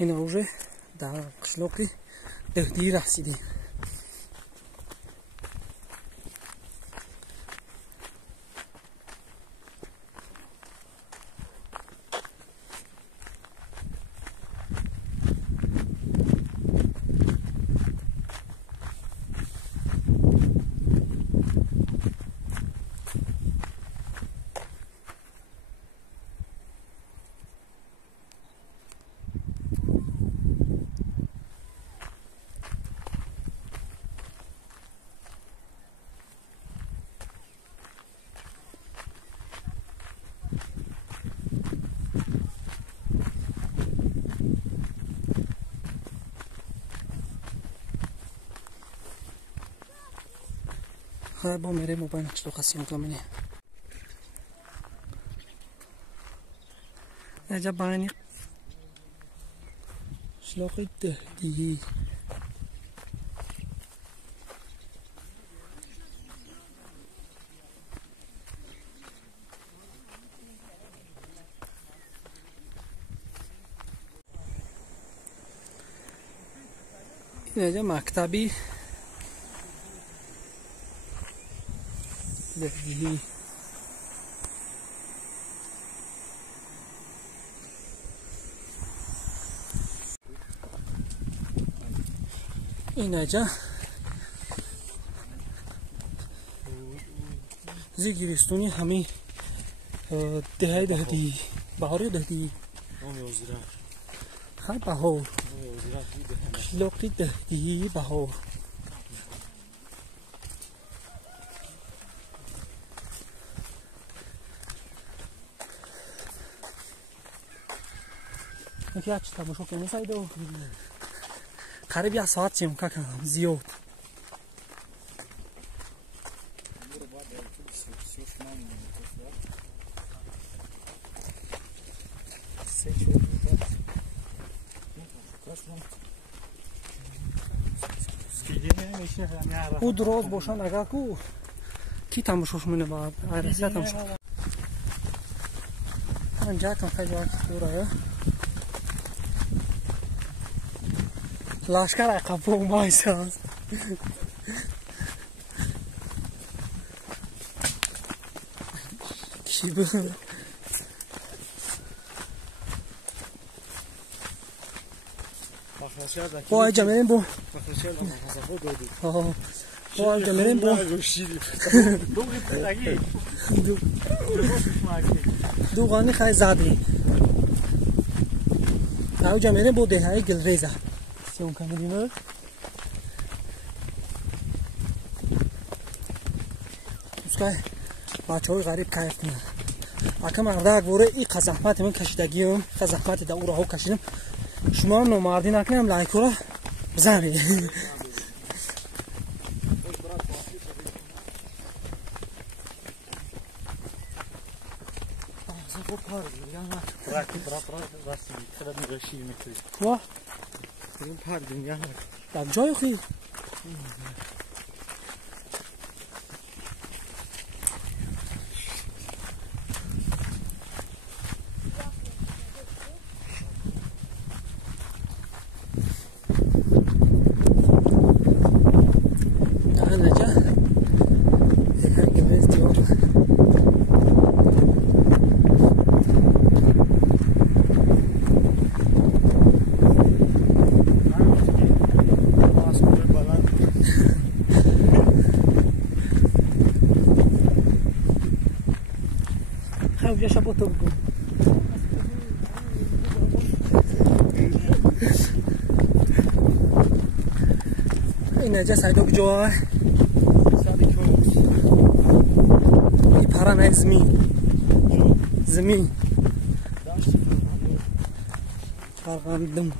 این уже در قشلاق دهدی رسیدیم. با میره موبایل قشلاق سیون کامنه اینجا بانی قشلاق دهدی اینجا مکتبی دهدی اینجا زیگیرستونی همین دهدی بهاری دهدی خیلی بهار قشلاق دهدی بهار یکی از تماشا کنی سایدو قریب یک ساعت چیم که کنم زیاد او دراز باشن اگر کو کی تماشاش منه باید عرصه تماشا اینجا کم خیلی وقت دوره لشکر عقب مایساز کی بود با اینجا میریم با با اینجا میریم با دوغانی خیلی زدی اینجا میریم با دههای گلریزه سیون کنیم اسکای بچه های غریب کیف کنن اکم اردک بوره ای قزحمت من کشیدگیم قزحمت دا او راه کشیدم شما رو نماردی نکنیم لایک رو بزنید در جای خوی خیلی شب تو بکن این اینجا سایدو بجوه این پرانه زمین فرقاندم